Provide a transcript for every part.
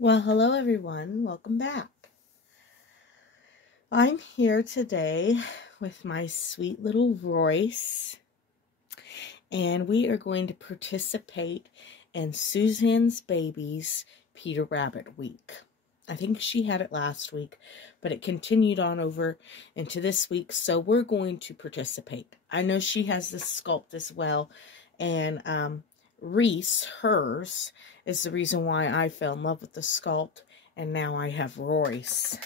Well, hello everyone. Welcome back. I'm here today with my sweet little Royce, and we are going to participate in Suzanne's Baby's Peter Rabbit Week. I think she had it last week, but it continued on over into this week, so we're going to participate. I know she has this sculpt as well, and Reese, hers, is the reason why I fell in love with the sculpt, and now I have Royce.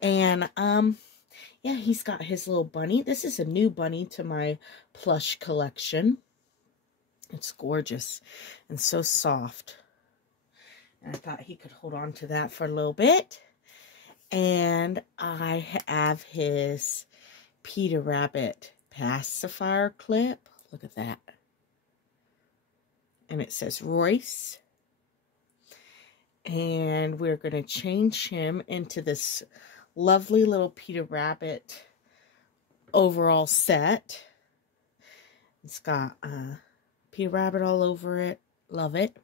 And, yeah, he's got his little bunny. This is a new bunny to my plush collection. It's gorgeous and so soft. And I thought he could hold on to that for a little bit. And I have his Peter Rabbit pacifier clip. Look at that. And it says Royce. And we're going to change him into this lovely little Peter Rabbit overall set. It's got Peter Rabbit all over it. Love it.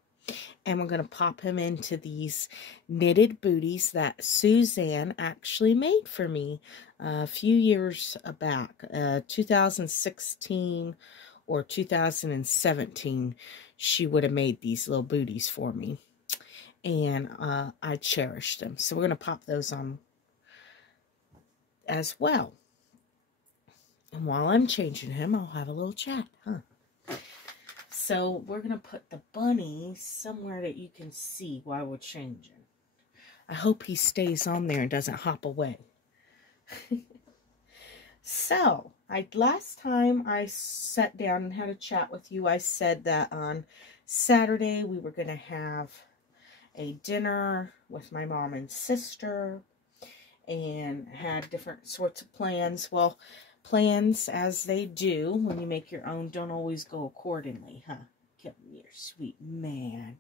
And we're going to pop him into these knitted booties that Suzanne actually made for me a few years back. 2016 or 2017, she would have made these little booties for me. And I cherished them. So we're going to pop those on as well. And while I'm changing him, I'll have a little chat, So we're going to put the bunny somewhere that you can see while we're changing. I hope he stays on there and doesn't hop away. So, last time I sat down and had a chat with you, I said that on Saturday we were going to have a dinner with my mom and sister and had different sorts of plans. Well, plans, as they do when you make your own, don't always go accordingly, huh? Come here, sweet man.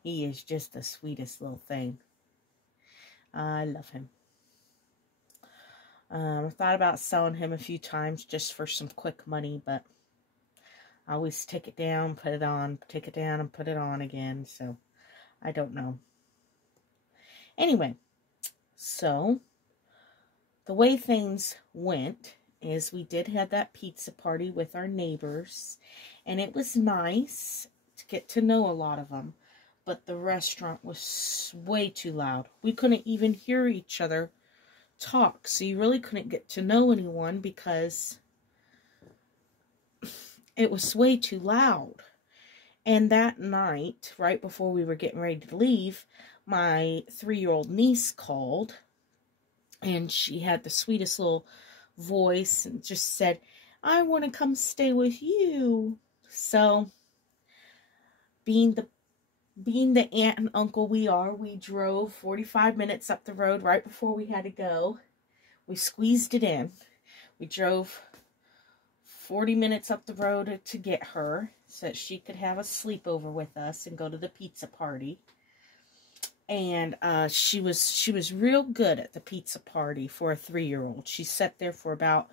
He is just the sweetest little thing. I love him. I thought about selling him a few times just for some quick money, but I always take it down, put it on, take it down, and put it on again, so I don't know. Anyway, so the way things went is we did have that pizza party with our neighbors, and it was nice to get to know a lot of them, but the restaurant was way too loud. We couldn't even hear each other talk, so you really couldn't get to know anyone because it was way too loud. And that night, right before we were getting ready to leave, my 3-year-old niece called, and she had the sweetest little voice and just said, I want to come stay with you. So, being the aunt and uncle we are, we drove 45 minutes up the road right before we had to go. We squeezed it in. We drove 40 minutes up the road to get her so that she could have a sleepover with us and go to the pizza party. And she was real good at the pizza party for a 3-year-old. She sat there for about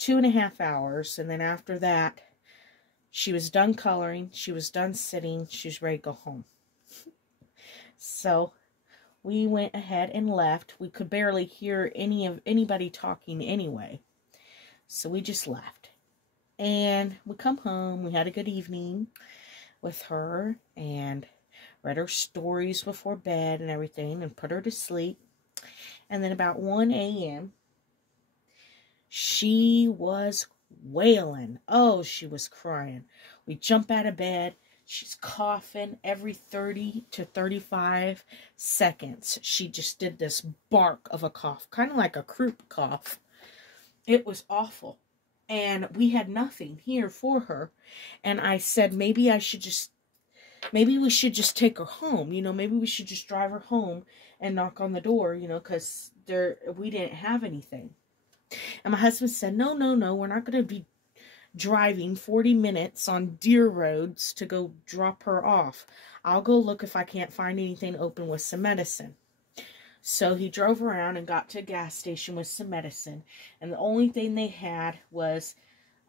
2.5 hours, and then after that, she was done coloring, she was done sitting, she was ready to go home. So we went ahead and left. We could barely hear anybody talking anyway, so we just left. And we come home. We had a good evening with her and read her stories before bed and everything and put her to sleep. And then about 1 a.m., she was wailing. Oh, she was crying. We jump out of bed. She's coughing every 30 to 35 seconds. She just did this bark of a cough, kind of like a croup cough. It was awful. And we had nothing here for her. And I said, maybe we should just take her home. You know, maybe we should just drive her home and knock on the door, you know, because we didn't have anything. And my husband said, no, we're not going to be driving 40 minutes on deer roads to go drop her off. I'll go look if I can't find anything open with some medicine. So he drove around and got to a gas station with some medicine. And the only thing they had was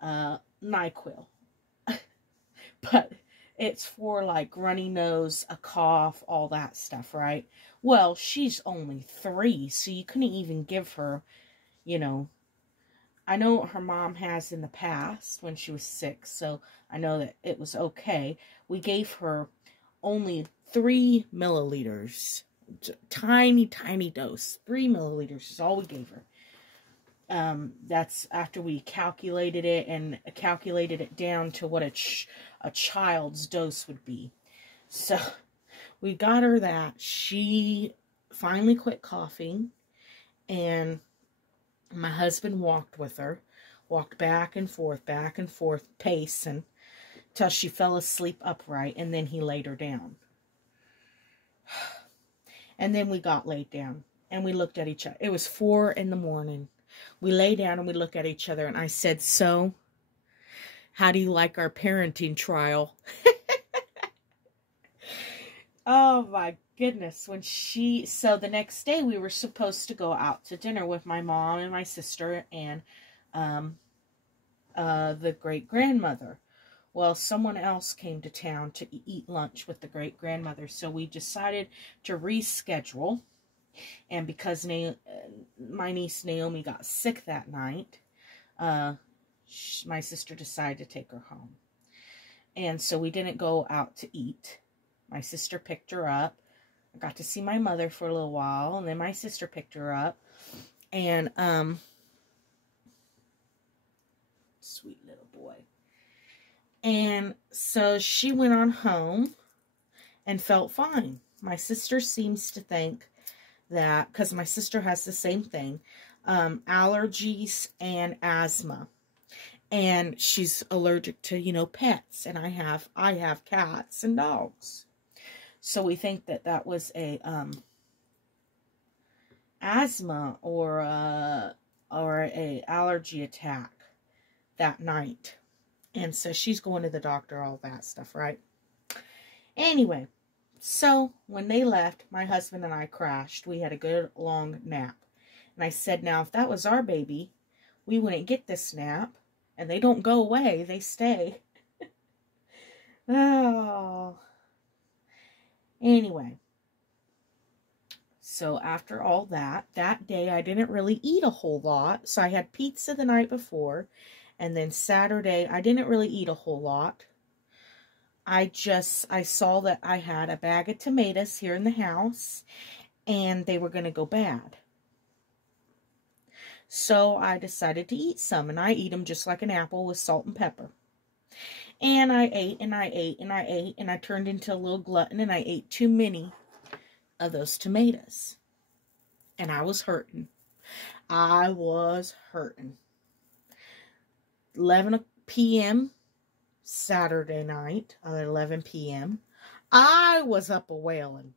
NyQuil. But it's for like runny nose, a cough, all that stuff, right? Well, she's only 3, so you couldn't even give her, you know, I know what her mom has in the past when she was 6, so I know that it was okay. We gave her only 3 milliliters. Tiny, tiny dose. 3 milliliters is all we gave her. That's after we calculated it and calculated it down to what a child's dose would be. So we got her that. She finally quit coughing, and my husband walked with her, walked back and forth, pacing till she fell asleep upright, and then he laid her down. And then we got laid down, and we looked at each other. It was 4 in the morning. We lay down and we look at each other, and I said, so, how do you like our parenting trial? Oh my goodness. So the next day we were supposed to go out to dinner with my mom and my sister and the great-grandmother. Well, someone else came to town to eat lunch with the great-grandmother, so we decided to reschedule. And because my niece Naomi got sick that night, my sister decided to take her home. And so we didn't go out to eat. My sister picked her up. I got to see my mother for a little while, and then my sister picked her up. And, sweet little boy. And so she went on home and felt fine. My sister seems to think that, because my sister has the same thing, allergies and asthma. And she's allergic to, you know, pets. And I have cats and dogs. So we think that that was a asthma or a allergy attack that night. And so she's going to the doctor, all that stuff, right? Anyway, so when they left, my husband and I crashed. We had a good long nap. And I said, now, if that was our baby, we wouldn't get this nap. And they don't go away. They stay. Oh. Anyway. So after all that day I didn't really eat a whole lot. So I had pizza the night before. And then Saturday, I didn't really eat a whole lot. I saw that I had a bag of tomatoes here in the house, and they were going to go bad. So I decided to eat some, and I eat them just like an apple with salt and pepper. And I ate, and I ate, and I ate, and I turned into a little glutton, and I ate too many of those tomatoes. And I was hurting. I was hurting. 11 p.m. Saturday night at 11 p.m. I was up a-wailing.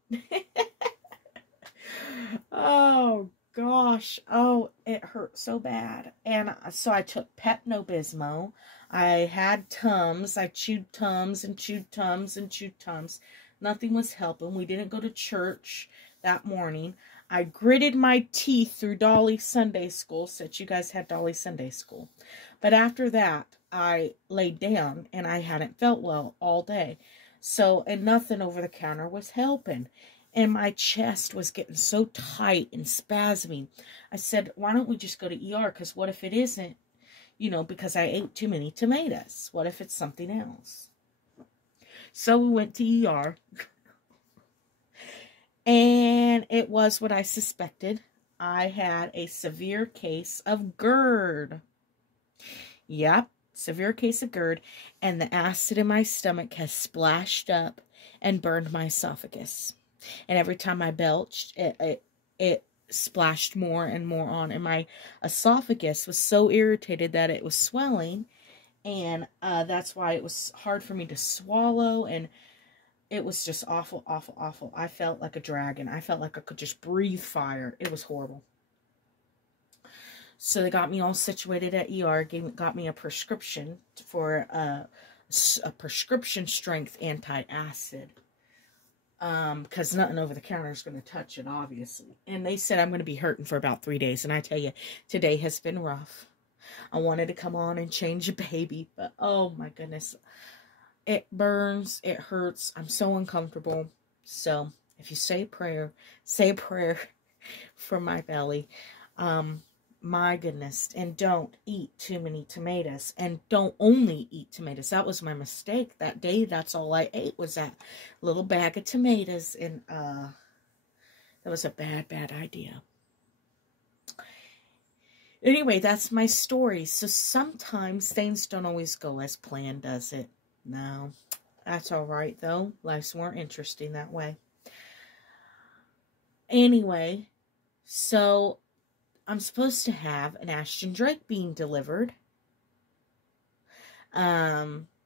Oh, gosh. Oh, it hurt so bad. And so I took Pepto-Bismol. I had Tums. I chewed Tums and chewed Tums and chewed Tums. Nothing was helping. We didn't go to church that morning. I gritted my teeth through Dolly Sunday School, since you guys had Dolly Sunday School. But after that, I laid down, and I hadn't felt well all day. So, and nothing over the counter was helping. And my chest was getting so tight and spasming. I said, why don't we just go to ER? Because what if it isn't, you know, because I ate too many tomatoes? What if it's something else? So we went to ER. And it was what I suspected. I had a severe case of GERD. Yep, severe case of GERD. And the acid in my stomach has splashed up and burned my esophagus. And every time I belched, it splashed more and more on. And my esophagus was so irritated that it was swelling. And that's why it was hard for me to swallow. And it was just awful, awful, awful. I felt like a dragon. I felt like I could just breathe fire. It was horrible. So they got me all situated at ER, got me a prescription for a prescription strength antacid. Because nothing over the counter is going to touch it, obviously. And they said I'm going to be hurting for about 3 days. And I tell you, today has been rough. I wanted to come on and change a baby, but oh my goodness. It burns. It hurts. I'm so uncomfortable. So if you say a prayer for my belly. My goodness. And don't eat too many tomatoes. And don't only eat tomatoes. That was my mistake. That day, that's all I ate was that little bag of tomatoes. And that was a bad, bad idea. Anyway, that's my story. So sometimes things don't always go as planned, does it? No. That's all right, though. Life's more interesting that way. Anyway, so I'm supposed to have an Ashton Drake being delivered.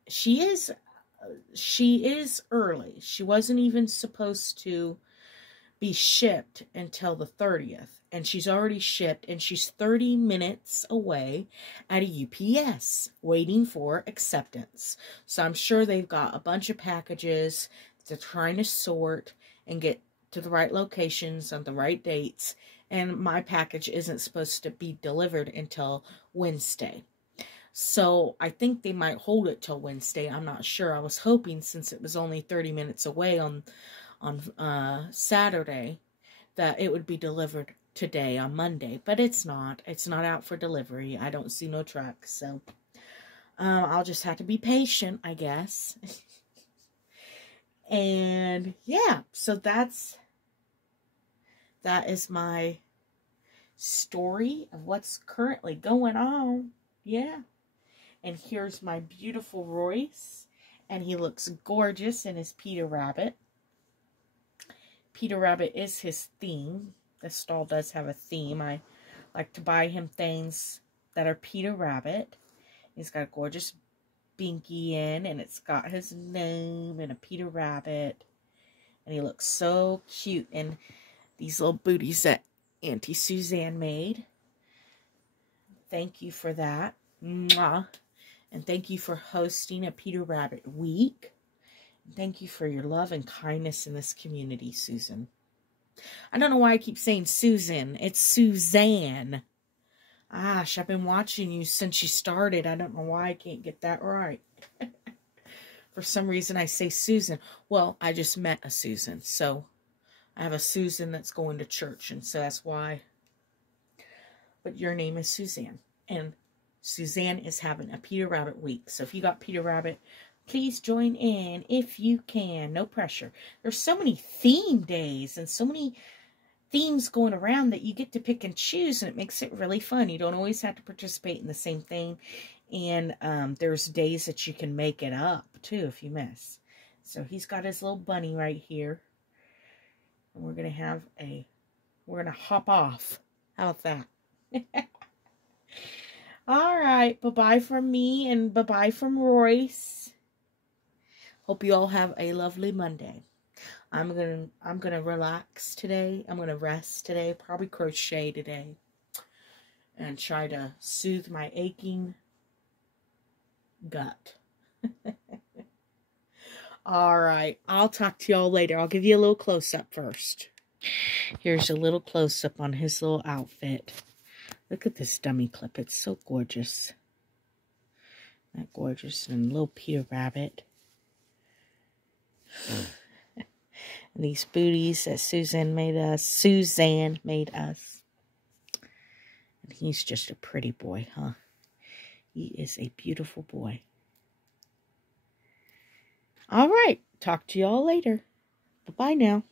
She is early. She wasn't even supposed to be shipped until the 30th. And she's already shipped, and she's 30 minutes away at a UPS waiting for acceptance. So I'm sure they've got a bunch of packages they're trying to sort and get to the right locations on the right dates. And my package isn't supposed to be delivered until Wednesday. So I think they might hold it till Wednesday. I'm not sure. I was hoping, since it was only 30 minutes away on Saturday, that it would be delivered today on Monday. But it's not. It's not out for delivery. I don't see no truck. So I'll just have to be patient, I guess. And yeah, so that is my story of what's currently going on. Yeah. And here's my beautiful Royce. And he looks gorgeous in his Peter Rabbit. Peter Rabbit is his theme. This stall does have a theme. I like to buy him things that are Peter Rabbit. He's got a gorgeous binky in, and it's got his name and a Peter Rabbit. And he looks so cute in these little booties that Auntie Suzanne made. Thank you for that. Mwah. And thank you for hosting a Peter Rabbit week. Thank you for your love and kindness in this community, Susan. I don't know why I keep saying Susan. It's Suzanne. Gosh, I've been watching you since you started. I don't know why I can't get that right. For some reason, I say Susan. Well, I just met a Susan. So, I have a Susan that's going to church. And so that's why. But your name is Suzanne. And Suzanne is having a Peter Rabbit week. So if you got Peter Rabbit, please join in if you can. No pressure. There's so many theme days and so many themes going around that you get to pick and choose, and it makes it really fun. You don't always have to participate in the same thing. And there's days that you can make it up too if you miss. So he's got his little bunny right here. And we're going to hop off. How about that? All right, bye-bye from me and bye-bye from Royce. Hope you all have a lovely Monday. I'm gonna relax today. I'm gonna rest today. Probably crochet today, and try to soothe my aching gut. All right, I'll talk to y'all later. I'll give you a little close-up first. Here's a little close-up on his little outfit. Look at this dummy clip. It's so gorgeous. That gorgeous. And little Peter Rabbit. And these booties that Suzanne made us. And he's just a pretty boy, huh? He is a beautiful boy. All right. Talk to y'all later. Bye-bye now.